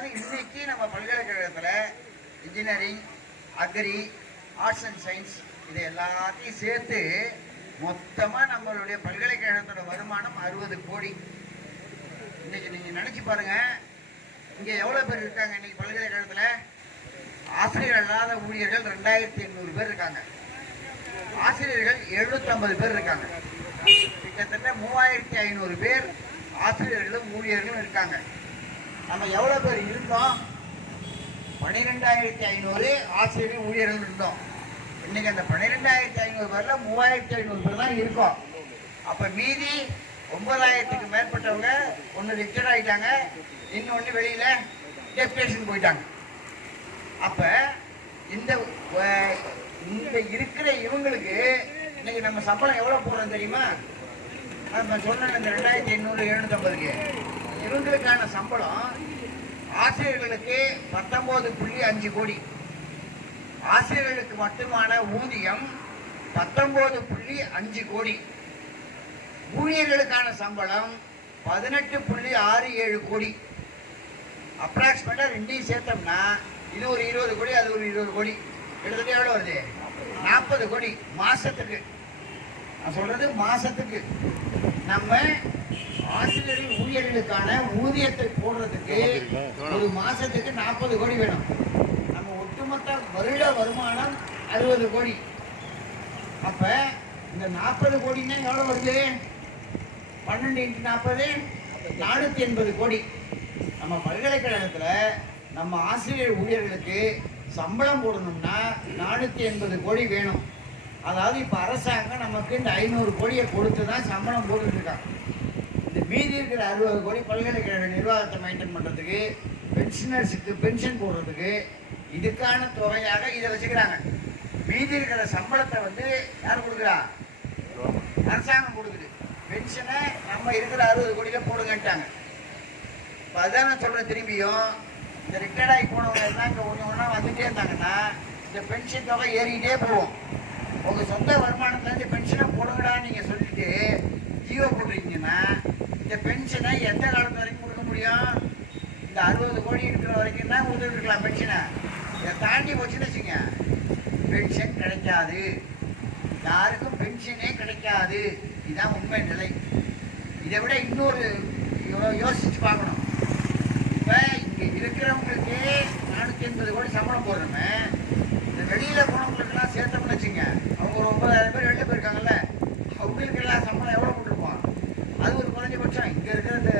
அதாவது இன்னைக்கு நம்ம பல்கலைக்கழகத்தில் engineering agri arts and science இது எல்லாத்தையும் சேர்த்து மொத்தமாக நம்மளுடைய பல்கலைக்கழகத்தோட வருமானம் அறுபது கோடி. இன்னைக்கு நீங்கள் நினச்சி பாருங்க இங்கே எவ்வளோ பேர் இருக்காங்க இன்னைக்கு பல்கலைக்கழகத்தில்? ஆசிரியர் அல்லாத ஊழியர்கள் ரெண்டாயிரத்தி எண்ணூறு பேர் இருக்காங்க. ஆசிரியர்கள் 750 பேர் இருக்காங்க. கிட்டத்தட்ட மூவாயிரத்தி ஐநூறு பேர் ஆசிரியர்களும் ஊழியர்களும் இருக்காங்க. நம்ம எவ்வளோ பேர் இருந்தோம்? பன்னிரெண்டாயிரத்தி ஐநூறு ஆசிரியர் ஊழியர்கள் இருந்தோம். இன்னைக்கு அந்த பன்னிரெண்டாயிரத்தி ஐநூறு பேரில் மூவாயிரத்தி ஐநூறு பேர் தான் இருக்கோம். அப்போ மீதி ஒன்பதாயிரத்துக்கு மேற்பட்டவங்க ஒன்று ரிட்டையர் ஆகிட்டாங்க இன்னொன்று வெளியில் டெப்டேஷன் போயிட்டாங்க. அப்போ இந்த இங்கே இந்த இருக்கிற இவங்களுக்கு இன்னைக்கு நம்ம சம்பளம் எவ்வளோ போடுறோம் தெரியுமா? நம்ம சொன்ன இந்த ரெண்டாயிரத்தி எண்ணூறு எழுநூற்றம்பதுக்கு இவங்களுக்கான சம்பளம் ஆசிரியர்களுக்கு பத்தொன்பது புள்ளி அஞ்சு கோடி. ஆசிரியர்களுக்கு மட்டுமான ஊதியம் பத்தொன்பது புள்ளி அஞ்சு கோடி. ஊழியர்களுக்கான சம்பளம் பதினெட்டு புள்ளி ஆறு ஏழு கோடி. அப்ராக்சிமேட்டாக ரெண்டையும் சேர்த்தோம்னா இது ஒரு இருபது கோடி அது ஒரு இருபது கோடி. கிட்டத்தட்ட எவ்வளோ வருது? நாற்பது கோடி மாசத்துக்கு. நான் சொல்றது மாசத்துக்கு. நம்ம ஆசிரியரின் ஊழியர்களுக்கான ஊதியத்தை போடுறதுக்கு ஒரு மாசத்துக்கு நாற்பது கோடி வேணும். நம்ம ஒட்டுமொத்த வருட வருமானம் அறுபது கோடி. அப்ப இந்த நாற்பது கோடின்னா எவ்வளவு வருது? பன்னெண்டு இன்ட்டு நாற்பது நானூத்தி எண்பது கோடி. நம்ம பல்கலைக்கழகத்துல நம்ம ஆசிரியர் ஊழியர்களுக்கு சம்பளம் போடணும்னா நானூத்தி எண்பது கோடி வேணும். அதாவது இப்ப அரசாங்கம் நமக்கு இந்த ஐநூறு கோடியை கொடுத்து தான் சம்பளம் இந்த மீதி இருக்கிற அறுபது கோடி பல்கலைக்கழக நிர்வாகத்தை மெயின்டைன் பண்ணுறதுக்கு பென்ஷனர்ஸுக்கு பென்ஷன் போடுறதுக்கு இதுக்கான தொகையாக இதை வச்சுக்கிறாங்க. மீதி இருக்கிற சம்பளத்தை வந்து யார் கொடுக்குறா? அரசாங்கம் கொடுக்குது. பென்ஷனை நம்ம இருக்கிற அறுபது கோடியில் போடுங்கன்ட்டாங்க. இப்போ அதான் நான் சொல்கிறேன் திரும்பியும் இந்த ரிட்டையர்ட் ஆகி போனவங்க எல்லாம் இங்கே ஒன்று ஒன்றா வந்துகிட்டே இருந்தாங்கன்னா இந்த பென்ஷன் தொகை ஏறிக்கிட்டே போகும். உங்கள் சொந்த வருமானத்துலேருந்து பென்ஷனை போடுங்கடான்னு நீங்கள் சொல்லிட்டு ஜீவோ போட்டிருக்கீங்கன்னா இந்த பென்ஷனை எந்த காலத்து வரைக்கும் கொடுக்க முடியும்? இந்த அறுபது கோடி இருக்கிற வரைக்கும் தான் கொடுத்துட்டு இருக்கலாம் பென்ஷனை இதை தாண்டி போச்சுன்னு வச்சுங்க பென்ஷன் கிடைக்காது. யாருக்கும் பென்ஷனே கிடைக்காது. இதுதான் உண்மை நிலை. இதை விட இன்னொரு யோசிச்சு பார்க்கணும். இப்போ இங்கே இருக்கிறவங்களுக்கு நானூற்றி எண்பது கோடி சம்பளம் போடுறோமே. இந்த வெளியில் போனவங்களுக்கெல்லாம் சேர்த்தோம்னு வச்சுங்க அவங்க ஒரு ஒன்பதாயிரம் பேர் வெளில போயிருக்காங்கல்ல. அவங்களுக்கு எல்லாம் சம்பளம் அது ஒரு குறைஞ்சபட்சம் இங்கே இருக்கிற இந்த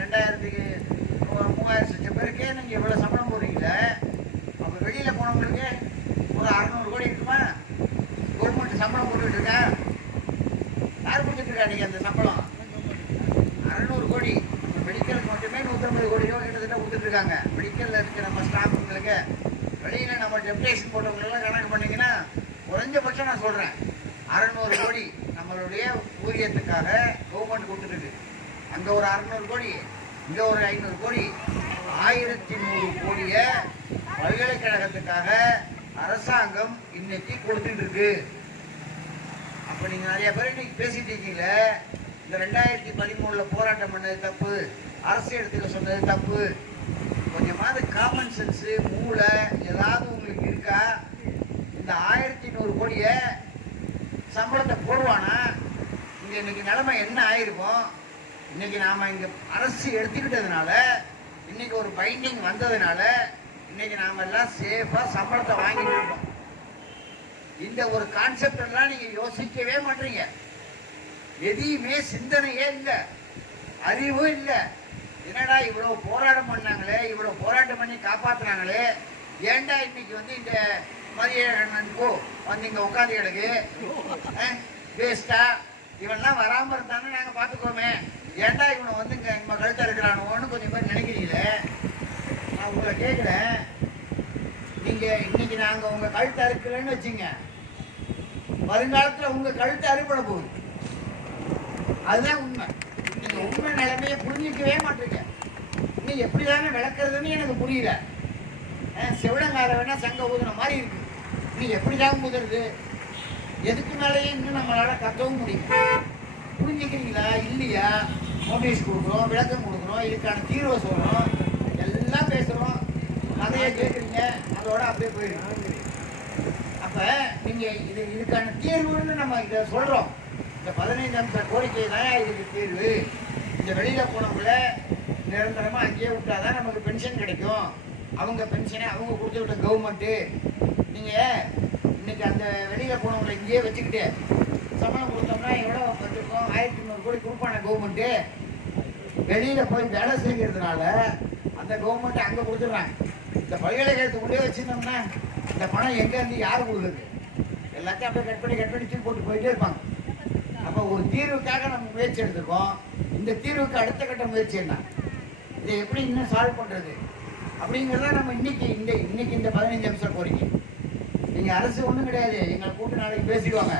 ரெண்டாயிரத்துக்கு மூ- மூவாயிரம் லட்சம் பேருக்கே நீங்கள் இவ்வளோ சம்பளம் போடுறீங்களே அப்போ வெளியில் போனவங்களுக்கு ஒரு அறநூறு கோடி இருக்குமா? கவர்மெண்ட் சம்பளம் போட்டுக்கிட்டு இருக்கா? யார் கொடுத்துட்டு நீங்கள் அந்த சம்பளம்? அறநூறு கோடி. மெடிக்கலுக்கு மட்டுமே நூற்றம்பது கோடி ரூபா கிட்டத்தட்ட கொடுத்துட்ருக்காங்க மெடிக்கலில் இருக்கிற நம்ம ஸ்டாஃபுங்களுக்கு வெளியில் நம்ம டெப்டேஷன் போட்டவங்களெல்லாம் கணக்கு பண்ணிங்கன்னா குறைஞ்சபட்சம் நான் சொல்கிறேன் அறநூறு கோடி நம்மளுடைய ஊதியத்துக்காக கவர்மெண்ட் கொடுத்துருக்கு அங்கே ஒரு அறநூறு கோடி இங்கே ஒரு ஐநூறு கோடி ஆயிரத்தி நூறு கோடியை பல்கலைக்கழகத்துக்காக அரசாங்கம் இன்னைக்கு கொடுத்துட்டு இருக்கு. அப்போ நீங்கள் நிறைய பேர் இன்னைக்கு பேசிட்டு இருக்கீங்களே இந்த ரெண்டாயிரத்தி பதிமூணில் போராட்டம் பண்ணது தப்பு அரசு எடுத்துக்க சொன்னது தப்பு. கொஞ்சமாவது காமன் சென்ஸு மூளை ஏதாவது உங்களுக்கு இருக்கா? இந்த ஆயிரத்தி நூறு கோடியை சம்பளத்தை போடுவானா? இன்னைக்கு நிலைமை என்ன ஆயிருக்கும் இன்னைக்கு நாம இங்க அரசு எடுத்துக்கிட்டதுனால இன்னைக்கு ஒரு பைண்டிங் வந்ததுனால இன்னைக்கு நாம எல்லாம் சேஃபா சம்பளத்தை வாங்கிட்டு இருக்கோம். இந்த ஒரு கான்செப்ட் எல்லாம் நீங்க யோசிக்கவே மாட்டீங்க. எதையுமே சிந்தனையே இல்லை. அறிவும் இல்லை. என்னடா இவ்வளவு போராட்டம் பண்ணாங்களே இவ்வளவு போராட்டம் பண்ணி காப்பாத்துனாங்களே ஏன்டா இன்னைக்கு வந்து இந்த மதிய போ வந்து இங்க உட்காந்து கிடக்கு? வேஸ்டா இவன்லாம் வராம இருந்தான்னு நாங்க பாத்துக்கோமே ஏண்டா இவனை வந்து இங்க நம்ம கழுத்த இருக்கிறானோன்னு கொஞ்சம் பேர் நினைக்கிறீங்களே? நான் உங்களை கேட்கிறேன் நீங்க இன்னைக்கு நாங்க உங்க கழுத்தை அறுக்கலன்னு வச்சுங்க. வருங்காலத்துல உங்க கழுத்தை அறுபட போகுது. அதுதான் உண்மை. நீங்க உண்மை நிலைமையை புரிஞ்சிக்கவே மாட்டீங்க. நீ எப்படிதானே விளக்குறதுன்னு எனக்கு புரியல. அஹ் செவிடங்கால வேணா சங்க ஊதுன மாதிரி இருக்கு. நீ எப்படிதான் ஊதுறது? எதுக்கு மேலேயே இன்னும் நம்மளால் கற்கவும் முடியும் புரிஞ்சுக்கிறீங்களா? இல்லையா? நோட்டீஸ் கொடுக்குறோம் விளக்கம் கொடுக்குறோம் இதுக்கான தீர்வை சொல்கிறோம் எல்லாம் பேசுகிறோம் கதையை கேட்குறீங்க. அதோட அப்படியே போயிடும் அப்போ நீங்கள் இது இதுக்கான தீர்வுன்னு நம்ம இதை சொல்கிறோம் இந்த பதினைந்து அம்ச கோரிக்கை தான் இதுக்கு தீர்வு. இந்த வெளியில் போனவங்கள நிரந்தரமாக அங்கேயே விட்டாதான் நமக்கு பென்ஷன் கிடைக்கும். அவங்க பென்ஷனை அவங்க கொடுத்து விட்ட கவர்மெண்ட்டு நீங்கள் இன்னைக்கு அந்த வெளியில போனவங்களை இங்கேயே வச்சுக்கிட்டு சம்பளம் கொடுத்தோம்னா எவ்வளோ வந்திருக்கோம் ஆயிரத்தி நூறு கோடி கொடுப்பான கவர்மெண்ட்டு வெளியில போய் வேலை செய்கிறதுனால அந்த கவர்மெண்ட் அங்கே கொடுத்துட்றாங்க. இந்த பல்கலைக்கழகத்துக்குள்ளே வச்சிருந்தோம்னா இந்த பணம் எங்கேருந்து யார் கொடுக்குறது? எல்லாத்தையும் அப்படியே கட் பண்ணி கட் பண்ணி தூக்கி போட்டு போயிட்டே இருப்பாங்க. அப்போ ஒரு தீர்வுக்காக நம்ம முயற்சி எடுத்திருக்கோம். இந்த தீர்வுக்கு அடுத்த கட்ட முயற்சி என்ன? இதை எப்படி இன்னும் சால்வ் பண்ணுறது அப்படிங்கிறத நம்ம இன்னைக்கு இந்த இன்னைக்கு இந்த பதினஞ்சு நிமிஷம் கோரிக்கை. நீங்கள் அரசு ஒன்றும் கிடையாது. எங்களை கூட்டு நாளைக்கு பேசிடுவாங்க.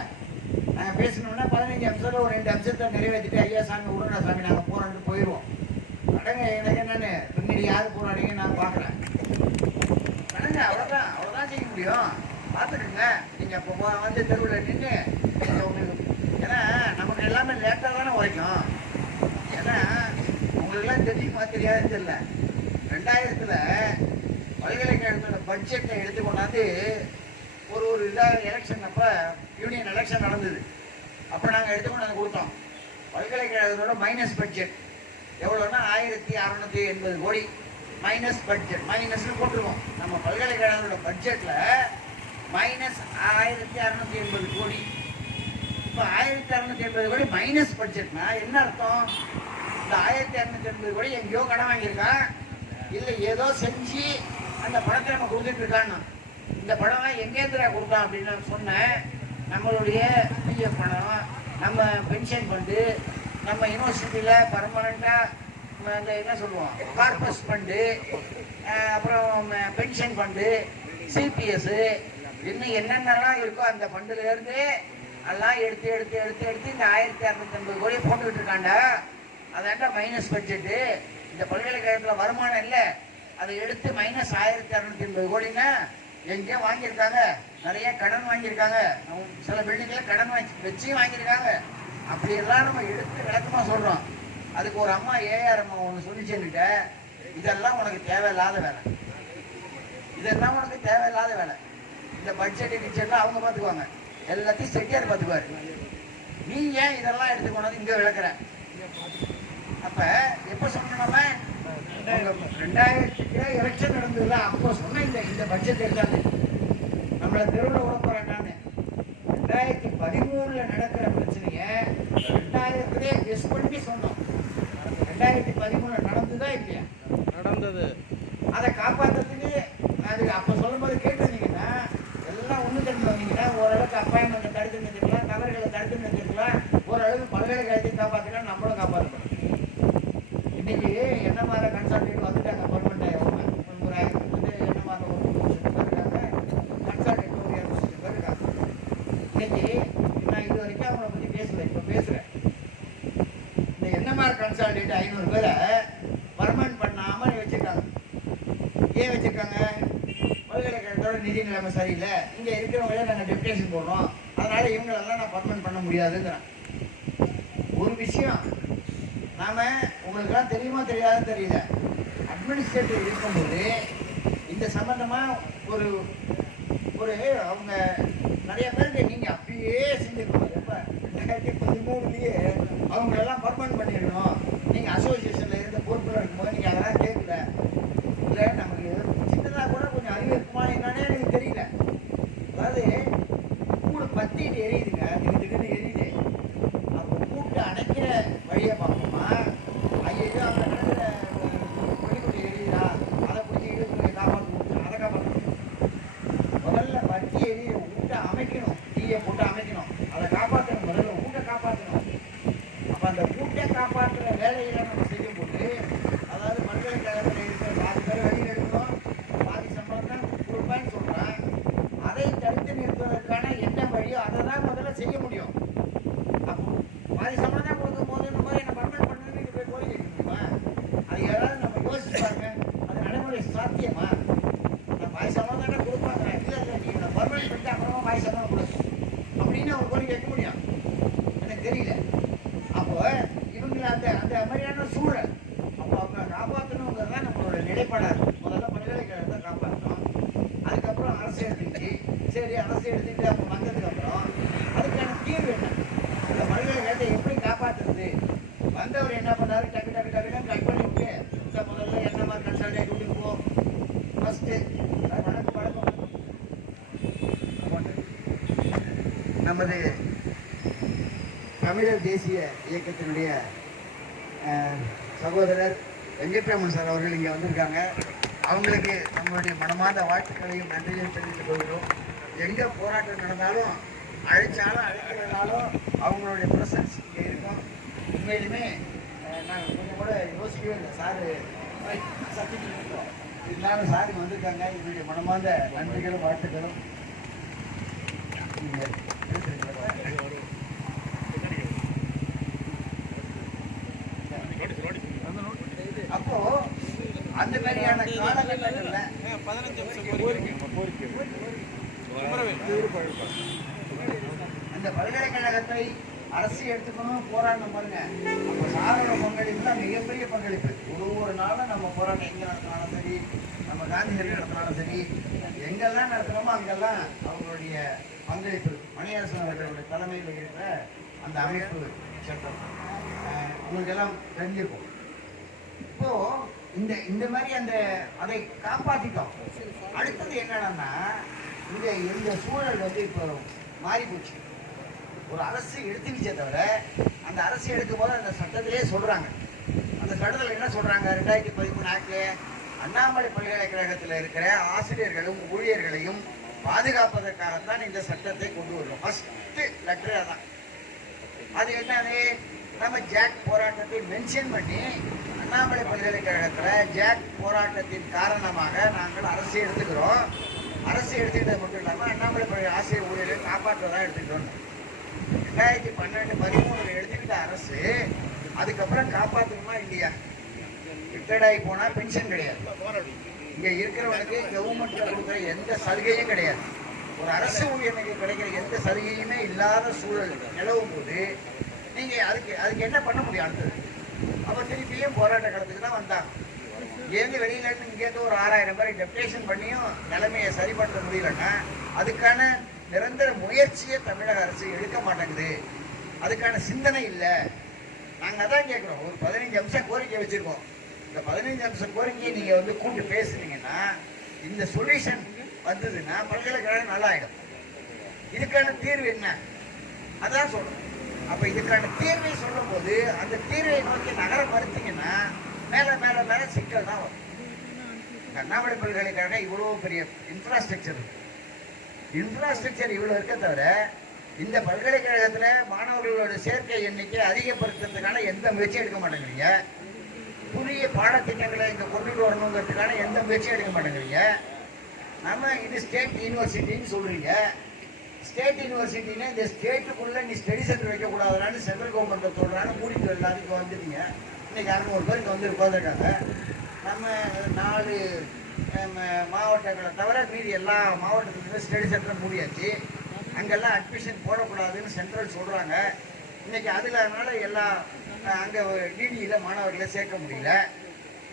நாங்கள் பேசணும்னா பதினஞ்சு அம்சத்தில் ஒரு ரெண்டு அம்சத்தை நிறைவேற்றிட்டு ஐயா சாமி உருண்டா சாமி நாங்கள் போகிறோன்னு போயிடுவோம். அடங்க எனக்கு என்னென்னு பின்னாடி யார் போராடிங்க நான் பார்க்குறேன். அடங்க அவ்வளோதான் அவ்வளோதான் செய்ய முடியும். பார்த்துக்குங்க. நீங்கள் இப்போ வந்து தெருவில் நின்று உங்களுக்கு ஏன்னா நமக்கு எல்லாமே லேட்டாக தானே உரைக்கும் ஏன்னா உங்களுக்குலாம் தெரியுமா தெரியாது தெரியல. ரெண்டாயிரத்தில் பல்கலைக்கழகத்தோட பட்ஜெட்டை எடுத்து கொண்டாந்து ஒரு ஒரு இதாக எலெக்ஷன் அப்போ யூனியன் எலெக்ஷன் நடந்தது. அப்போ நாங்கள் எடுத்து நாங்கள் கொடுத்தோம். பல்கலைக்கழகத்தோட மைனஸ் பட்ஜெட் எவ்வளோன்னா ஆயிரத்தி அறநூற்றி எண்பது கோடி. மைனஸ் பட்ஜெட் மைனஸ்னு போட்டுருவோம். நம்ம பல்கலைக்கழகத்தோட பட்ஜெட்டில் மைனஸ் ஆயிரத்தி அறநூற்றி எண்பது கோடி. இப்போ ஆயிரத்தி அறநூற்றி எண்பது கோடி மைனஸ் பட்ஜெட்னா என்ன அர்த்தம்? இந்த ஆயிரத்தி அறநூற்றி எண்பது கோடி எங்கேயோ கடன் வாங்கியிருக்கான் இல்லை ஏதோ செஞ்சு அந்த பணத்தை நம்ம கொடுத்துட்டு இருக்கான்னு? இந்த படம் எங்கேந்திரா கொடுக்கலாம் அப்படின்னு நான் சொன்னேன். நம்மளுடைய பிஎஃப் பணம் நம்ம பென்ஷன் ஃபண்டு நம்ம யூனிவர்சிட்டியில் பர்மனண்ட்டாக அந்த என்ன சொல்லுவோம் கார்பஸ் ஃபண்டு அப்புறம் பென்ஷன் ஃபண்டு சிபிஎஸ்ஸு இன்னும் என்னென்னலாம் இருக்கோ அந்த ஃபண்டுலேருந்து எல்லாம் எடுத்து எடுத்து எடுத்து எடுத்து இந்த ஆயிரத்தி அறுநூத்தம்பது கோடியை கோடி போட்டுக்கிட்டு இருக்காண்டா? அதாண்டா மைனஸ் பட்ஜெட்டு இந்த பல்கலைக்கழகத்தில் வருமானம் இல்லை. அதை எடுத்து மைனஸ் ஆயிரத்தி அறுநூத்தி எண்பது கோடின்னா எங்கேயோ வாங்கியிருக்காங்க. நிறைய கடன் வாங்கியிருக்காங்க. சில பில்டிங்கில் கடன் வாங்கி வச்சியும் வாங்கியிருக்காங்க. அப்படியெல்லாம் நம்ம எடுத்து விளக்கமாக சொல்கிறோம் அதுக்கு ஒரு அம்மா ஏஆர் அம்மா ஒன்று சொல்லிச்சுன்னுட்ட இதெல்லாம் உனக்கு தேவையில்லாத வேலை. இதெல்லாம் உனக்கு தேவையில்லாத வேலை. இந்த பட்ஜெட் கிட்ஜெட்லாம் அவங்க பார்த்துக்குவாங்க. எல்லாத்தையும் செட்டியார் பார்த்துக்குவாரு. நீ ஏன் இதெல்லாம் எடுத்து இங்கே விளக்குற? அப்ப எப்ப ரெண்டாயிரம் ரெண்டாயிரத்துக்கு எலெக்ஷன் நடந்ததுல அப்போ சொன்ன இந்த இந்த பட்ஜெட் எடுத்தாங்க நம்மளை தெருவில் விட போறாங்கன்னு ரெண்டாயிரத்தி பதிமூணில் நடக்கிற பிரச்சனையை ரெண்டாயிரத்திலே கெஸ் பண்ணி சொன்னோம். ரெண்டாயிரத்தி பதிமூணுல நடந்துதா இல்லையா நடந்தது அதை காப்பாத்துறதுக்கு அது அப்ப சொல்லும்போது கேட்டிருந்தீங்கன்னா எல்லாம் ஒண்ணு தெரிஞ்சு வந்தீங்கன்னா ஓரளவுக்கு அப்பாயின்மெண்ட் தடுத்து நிறுத்திக்கலாம் தவறுகளை தடுத்து நிறுத்திக்கலாம் ஓரளவுக்கு பல்கலைக்கழகத்தை காப்பாத்திக்கலாம் நம்மளும் காப்பாற்றணும் இன்னைக்கு என்ன மாதிரி கன்சல்டேட் வந்துட்டாங்க பர்மனெண்ட் அவங்க ஒரு ஆயிரம் வந்து என்ன மாதிரி ஒரு நூறு பேர் இருக்காங்க கன்சல்டேட் ஒரு இரநூறு பேர் இருக்காங்க இன்னைக்கு நான் இது வரைக்கும் அவங்கள பற்றி பேசலை இப்போ பேசுகிறேன் இந்த என்ன மாதிரி கன்சல்டேட் ஐநூறு பேரை பர்மனன்ட் பண்ணாமல் வச்சிருக்காங்க. ஏன் வச்சிருக்காங்க? பல்கலைக்கழகத்தோட நிதி நிலைமை சரியில்லை. இங்கே இருக்கிறவங்களே நாங்கள் டெப்டேஷன் போடுறோம். அதனால் இவங்களெல்லாம் நான் பர்மனன்ட் பண்ண முடியாதுங்கிறேன். ஒரு விஷயம் நாம் உங்களுக்கெல்லாம் தெரியுமா தெரியாதுன்னு தெரியல. அட்மினிஸ்ட்ரேட்டிவ் இருக்கும்போது இந்த சம்மந்தமாக ஒரு ஒரு அவங்க நிறைய பேருக்கு நீங்க அப்படியே செஞ்சிருக்கணும் ரெண்டாயிரத்தி பதிமூணுலயே அவங்க எல்லாம் பர்மனெண்ட் பண்ணிடணும் நீங்க அசோசியேஷன்ல இருந்த பொறுப்புல இருக்கும்போது நீங்க அதெல்லாம் கேட்கல. இல்ல நமக்கு சின்னதா கூட கொஞ்சம் அறிவு இருக்குமா என்னன்னே எனக்கு தெரியல. அதாவது கூட பத்திட்டு எரியுதுங்க. திக்கு எரியுது. அப்போ கூப்பிட்டு அடைக்கிற வழியை பார்ப்போமா ஐயோ அங்கே நடக்கிற கொடிக்குட்டி எரியுதா அதை பிடிச்சி இழுத்து காப்பாற்ற முடியும் அதை காப்பாற்ற முதல்ல பத்தி எரிய ஊட்ட அமைக்கணும் தீயை போட்டு அமைக்கணும். அதை காப்பாற்றணும் முதல்ல ஊட்ட காப்பாற்றணும் அப்போ அந்த ஊட்டை காப்பாற்றுற வேலையில நம்ம செய்யும் போது அதாவது பல்கலைக்கழகத்தில் இருக்கிற பாதி பேர் வெளியில் எடுக்கணும் பாதி சம்பளம் தான் கொடுப்பேன்னு சொல்றேன் அதை தடுத்து நிறுத்துவதற்கான என்ன வழியோ அதை தான் முதல்ல செய்ய முடியும் அப்போ பாதி சம்பளம் தான் கொடுக்கும் போது இந்த மாதிரி என்ன பர்மனெண்ட் பண்ணுன்னு நீங்க போய் கோரிக்கை வைக்க முடியுமா அது யாராவது நம்ம யோசிச்சு பாருங்க அது நடைமுறை சாத்தியமா நான் பாதி சம்பளம் தானே கொடுப்பாங்க இல்லை இல்லை நீங்க நான் அப்புறமா பாதி சம்பளம் கொடுங்க. அப்படின்னு அவங்க போய் கேட்க முடியும். எனக்கு தெரியல. அப்போ இவங்களை அந்த அந்த மாதிரியான சூழல் அப்போ அவங்க காப்பாற்றணுங்கிறது தான் நம்மளோட நிலைப்பாடாக இருக்கு முதல்ல பல்கலைக்கழகத்தை காப்பாற்று அரசு எடுத்துக்கிச்சு சரி அரசு எடுத்துக்கிட்டு அவங்க வந்ததுக்கு அப்புறம் அதுக்கான தீர்வு என்ன இந்த பல்கலைக்கழகத்தை எப்படி காப்பாற்றுறது வந்தவர் என்ன பண்ணாரு டக்கு டக்கு டக்குன்னு கட் பண்ணி விட்டு இந்த முதல்ல என்ன மாதிரி கன்சல்டேட் விட்டு போ ஃபர்ஸ்ட் வணக்கம் வணக்கம் நமது தமிழர் தேசிய இயக்கத்தினுடைய சகோதரர் வெங்கட்ராமன் சார் அவர்கள் இங்கே வந்திருக்காங்க. அவங்களுக்கு நம்மளுடைய மனமார்ந்த வாழ்த்துக்களையும் நன்றியும் தெரிவித்துக் கொள்கிறோம். எங்கே போராட்டம் நடந்தாலும் அழைச்சாலும் அழைக்கிறதுனாலும் அவங்களுடைய ப்ரெசன்ஸ் இங்கே இருக்கும். உண்மையிலுமே நாங்கள் கொஞ்சம் கூட யோசிக்கவே இல்லை. சாரு சத்தியம் இருக்கோம் இருந்தாலும் சார் வந்திருக்காங்க. என்னுடைய மனமார்ந்த நன்றிகளும் வாழ்த்துக்களும். பதினஞ்சு அந்த பல்கலைக்கழகத்தை அரசு எடுத்துக்கணும் போராடணும் பாருங்க. நம்ம சாரோட பங்களிப்பு தான் மிகப்பெரிய பங்களிப்பு. ஒரு ஒரு நாளும் நம்ம போராட்டம் எங்க நடத்தினாலும் சரி நம்ம காந்திகள் நடத்தினாலும் சரி எங்கெல்லாம் நடத்துகிறோமோ அங்கெல்லாம் அவங்களுடைய பங்களிப்பு. மணியரசன் அவர்களுடைய தலைமையில் இருக்கிற அந்த அமைப்பு சட்டம். உங்களுக்கு எல்லாம் தெரிஞ்சிருக்கும். இப்போது இந்த இந்த மாதிரி அந்த அதை காப்பாற்றிட்டோம் அடுத்தது என்னன்னா இந்த இந்த சூழல் வந்து இப்போ மாறி போச்சு ஒரு அரசு எடுத்துக்கிச்சே தவிர அந்த அரசு எடுக்கும் போது அந்த சட்டத்திலே சொல்கிறாங்க அந்த சட்டத்தில் என்ன சொல்கிறாங்க ரெண்டாயிரத்தி பதிமூணு ஆக்ட்ல அண்ணாமலை பல்கலைக்கழகத்தில் இருக்கிற ஆசிரியர்களும் ஊழியர்களையும் பாதுகாப்பதற்காகத்தான் இந்த சட்டத்தை கொண்டு வருவோம் ஃபஸ்ட்டு லெட்டர் அதான். அது என்னது? நம்ம ஜாக் போராட்டத்தை மென்ஷன் பண்ணி அண்ணாமலை பல்கலைக்கழகத்தில் ஜாக் போராட்டத்தின் காரணமாக நாங்கள் அரசு எடுத்துக்கிறோம். அரசு எடுத்துக்கிட்டது மட்டும் இல்லாமல் அண்ணாமலை பல்கலை ஆசிரியர் ஊழியர்களை காப்பாற்றுவதாக எடுத்துக்கிட்டோம். ரெண்டாயிரத்தி பன்னெண்டு பதிமூணுல எடுத்துக்கிட்ட அரசு அதுக்கப்புறம் காப்பாற்றணுமா இல்லையா? ரிட்டையர்ட் ஆகி போனால் பென்ஷன் கிடையாது. இங்கே இருக்கிறவனுக்கு கவர்மெண்ட்டில் கொடுக்குற எந்த சலுகையும் கிடையாது. ஒரு அரசு ஊழியனுக்கு கிடைக்கிற எந்த சலுகையுமே இல்லாத சூழல் நிலவும் போது நீங்கள் அதுக்கு அதுக்கு என்ன பண்ண முடியும் அடுத்தது? அப்போ திருப்பியும் போராட்ட காலத்துக்கு தான் வந்தாங்க. இங்கேருந்து வெளியிலேருந்து இங்கேருந்து ஒரு ஆறாயிரம் பேரை டெப்டேஷன் பண்ணியும் நிலைமையை சரிப்படுத்த முடியலன்னா அதுக்கான நிரந்தர முயற்சியை தமிழக அரசு எடுக்க மாட்டேங்குது. அதுக்கான சிந்தனை இல்லை. நாங்கள் அதான் கேட்குறோம் ஒரு பதினஞ்சு அம்சம் கோரிக்கை வச்சுருக்கோம். இந்த பதினஞ்சு அம்சம் கோரிக்கையை நீங்கள் வந்து கூட்டு பேசுனீங்கன்னா இந்த சொல்யூஷன் வந்ததுன்னா பல்கலைக்கழகம் நல்லா ஆயிடும் இதுக்கான தீர்வு என்ன? அதான் சொல்கிறோம் அப்ப இதுக்கான தீர்வை சொல்லும் போது அந்த தீர்வை நோக்கி நகர மறுத்தீங்கன்னா மேல மேல மேல சிக்கல் தான் வரும். அண்ணாமலை பல்கலைக்கழகம் இவ்வளவு பெரிய இன்ஃப்ராஸ்ட்ரக்சர் இன்ஃப்ராஸ்ட்ரக்சர் இவ்வளவு இருக்க தவிர இந்த பல்கலைக்கழகத்துல மாணவர்களோட சேர்க்கை எண்ணிக்கை அதிகப்படுத்துறதுக்கான எந்த முயற்சியும் எடுக்க மாட்டேங்கிறீங்க. புதிய பாடத்திட்டங்களை இங்க கொண்டுட்டு வரணுங்கிறதுக்கான எந்த முயற்சியும் எடுக்க மாட்டேங்கிறீங்க. நம்ம இது ஸ்டேட் யூனிவர்சிட்டின்னு சொல்றீங்க. ஸ்டேட் யூனிவர்சிட்டினா இந்த ஸ்டேட்டுக்குள்ளே நீ ஸ்டடி சென்டர் வைக்க சென்ட்ரல் கவர்மெண்ட் சொல்றான்னு மூடிட்டு எல்லாத்துக்கும் வந்துட்டீங்க. இன்னைக்கு அறுநூறு பேருக்கு வந்து உட்காந்துருக்காங்க நம்ம நாலு நம்ம, மாவட்டங்களை தவிர மீதி எல்லா மாவட்டத்துலையும் ஸ்டடி சென்டர் மூடியாச்சு. அங்கெல்லாம் அட்மிஷன் போடக்கூடாதுன்னு சென்ட்ரல் சொல்கிறாங்க இன்றைக்கி அதில் அதனால் எல்லா அங்கே டிடியில் மாணவர்களை சேர்க்க முடியல.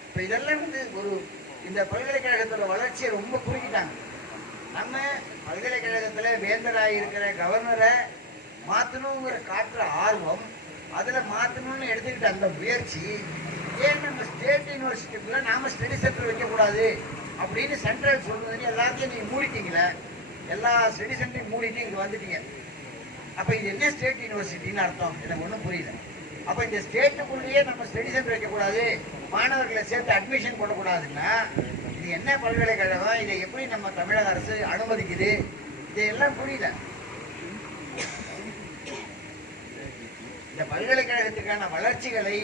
இப்போ இதெல்லாம் வந்து ஒரு இந்த பல்கலைக்கழகத்தோட வளர்ச்சியை ரொம்ப குறுக்கிட்டாங்க நம்ம பல்கலைக்கழகத்தில் வேந்தராக இருக்கிற கவர்னரை மாற்றணுங்கிற காட்டுற ஆர்வம் அதில் மாற்றணும்னு எடுத்துக்கிட்ட அந்த முயற்சி ஏன் நம்ம ஸ்டேட் யூனிவர்சிட்டிக்குள்ள நாம் ஸ்டடி சென்டர் வைக்கக்கூடாது அப்படின்னு சென்ட்ரல் சொல்றதுன்னு எல்லாத்தையும் நீங்கள் மூடிட்டீங்களே எல்லா ஸ்டடி சென்டரையும் மூடிட்டு இங்கே வந்துட்டீங்க. அப்போ இது என்ன ஸ்டேட் யூனிவர்சிட்டின்னு அர்த்தம்? எனக்கு ஒன்றும் புரியல. அப்போ இந்த ஸ்டேட்டுக்குள்ளேயே நம்ம ஸ்டடி சென்டர் வைக்கக்கூடாது மாணவர்களை சேர்த்து அட்மிஷன் போடக்கூடாதுன்னா இது என்ன பல்கலைக்கழகம் இதை எப்படி நம்ம தமிழக அரசு அனுமதிக்குது இதையெல்லாம் புரியல. இந்த பல்கலைக்கழகத்துக்கான வளர்ச்சிகளை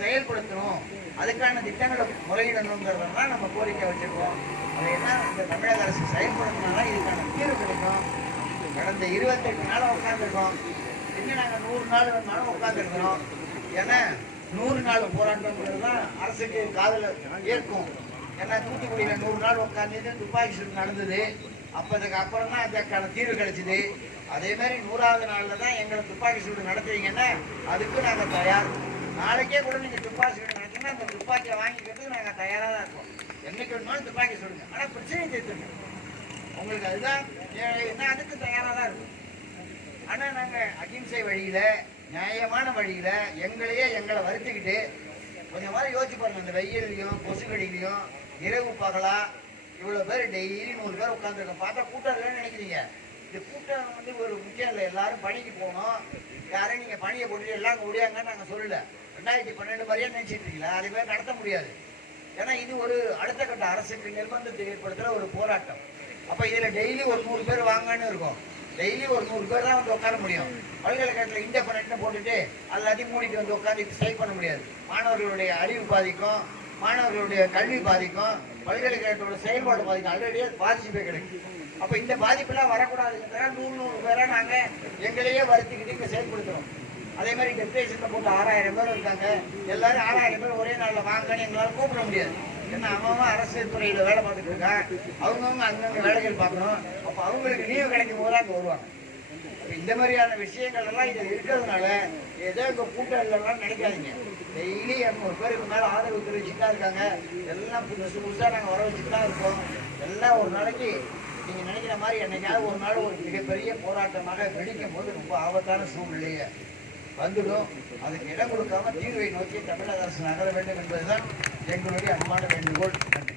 செயல்படுத்தணும் அதுக்கான திட்டங்களை முறையிடணுங்கிறதெல்லாம் நம்ம கோரிக்கை வச்சிருக்கோம். என்ன இந்த தமிழக அரசு செயல்படுத்தினாலும் இதுக்கான தீர்வு கிடைக்கும். கடந்த இருபத்தெட்டு நாளும் உட்காந்துருக்கோம் இன்னும் நாங்கள் நூறு நாள் வந்தாலும் உட்காந்துருக்கிறோம் ஏன்னா நூறு நாள் போராட்டம்ங்கிறது தான் அரசுக்கு காதல ஏற்கும். ஏன்னா தூத்துக்குடியில் நூறு நாள் உட்காந்து துப்பாக்கி சூடு நடந்தது. அப்போதுக்கு அப்புறம் தான் அதுக்கான தீர்வு கிடைச்சிது. அதே மாதிரி நூறாவது நாளில் தான் எங்களை துப்பாக்கி சூடு நடத்துவீங்கன்னா அதுக்கு நாங்கள் தயார். நாளைக்கே கூட நீங்கள் துப்பாக்கி சூடு நடத்தினா அந்த துப்பாக்கியை வாங்கிக்கிறதுக்கு நாங்கள் தயாராக தான் இருக்கோம். என்னைக்கு வேணுமாலும் துப்பாக்கி சூடுங்க ஆனால் பிரச்சனை தீர்த்துங்க உங்களுக்கு அதுதான் நான் அதுக்கு தயாராக தான் இருக்கும். ஆனால் நாங்கள் அகிம்சை வழியில் நியாயமான வழியில் எங்களையே எங்களை வருத்திக்கிட்டு கொஞ்சம் மாதிரி யோசிச்சு பாருங்க. அந்த வெயிலையும் கொசுக்கடிலையும் இரவு பகலா இவ்வளோ பேர் டெய்லி நூறு பேர் உட்காந்துருக்கோம் பார்த்தா கூட்டம் இல்லைன்னு நினைக்கிறீங்க. இந்த கூட்டம் வந்து ஒரு முக்கியம் இல்லை. எல்லாரும் பணிக்கு போகணும். யாரையும் நீங்கள் பணியை போட்டுட்டு எல்லாம் அங்கே முடியாங்கன்னு நாங்கள் சொல்லல. ரெண்டாயிரத்தி பன்னெண்டு மாதிரியே நினச்சிட்டு இருக்கீங்களா அதே மாதிரி நடத்த முடியாது. ஏன்னா இது ஒரு அடுத்த கட்ட அரசுக்கு நிர்பந்தத்தை ஏற்படுத்துகிற ஒரு போராட்டம். அப்போ இதில் டெய்லி ஒரு நூறு பேர் வாங்கன்னு இருக்கும். டெய்லி ஒரு நூறு பேர் தான் வந்து உட்கார முடியும். பல்கலைக்கழகத்தில் இண்டெபெண்ட்னு போட்டுட்டு எல்லாத்தையும் மூடிட்டு வந்து உட்காந்து ஸ்ட்ரைக் பண்ண முடியாது. மாணவர்களுடைய அறிவு பாதிக்கும். மாணவர்களுடைய கல்வி பாதிக்கும் பல்கலைக்கழகத்தோட செயல்பாடு பாதிக்கும். ஆல்ரெடியே பாதிச்சுப்பே கிடைக்கும் அப்போ இந்த பாதிப்பெல்லாம் வரக்கூடாதுங்கிறதுக்காக நூறு நூறு பேராக நாங்கள் எங்களையே வருத்திக்கிட்டு இங்கே செயல்படுத்துகிறோம் அதே மாதிரி டெப்டேஷனில் போட்டு ஆறாயிரம் பேர் இருக்காங்க. எல்லாரும் ஆறாயிரம் பேர் ஒரே நாளில் வாங்கன்னு எங்களால் கூப்பிட முடியாது. ஏன்னா அவன் அரசு துறையில் வேலை பார்த்துட்டு இருக்கான் அவங்கவுங்க அங்கங்கே வேலைகள் பார்க்கணும். அப்போ அவங்களுக்கு லீவு கிடைக்கும் போது அங்கே வருவாங்க. இந்த மாதிரியான விஷயங்கள் எல்லாம் இது இருக்கிறதுனால ஏதோ இங்கே கூட்டம் இல்லைலாம் நினைக்காதீங்க. டெய்லி இரநூறு பேருக்கு மேலே ஆதரவு தெரிவிச்சுட்டு தான் இருக்காங்க. எல்லாம் புதுசு புதுசாக நாங்கள் வர வச்சுட்டு தான் இருக்கோம். எல்லாம் ஒரு நாளைக்கு நீங்கள் நினைக்கிற மாதிரி என்னைக்காவது ஒரு நாள் ஒரு மிகப்பெரிய போராட்டமாக வெடிக்கும் போது ரொம்ப ஆபத்தான சூழ்நிலையை வந்துடும். அதுக்கு இடம் கொடுக்காம தீர்வை நோக்கி தமிழக அரசு நகர வேண்டும் என்பதுதான் எங்களுடைய அன்பான வேண்டுகோள். நன்றி.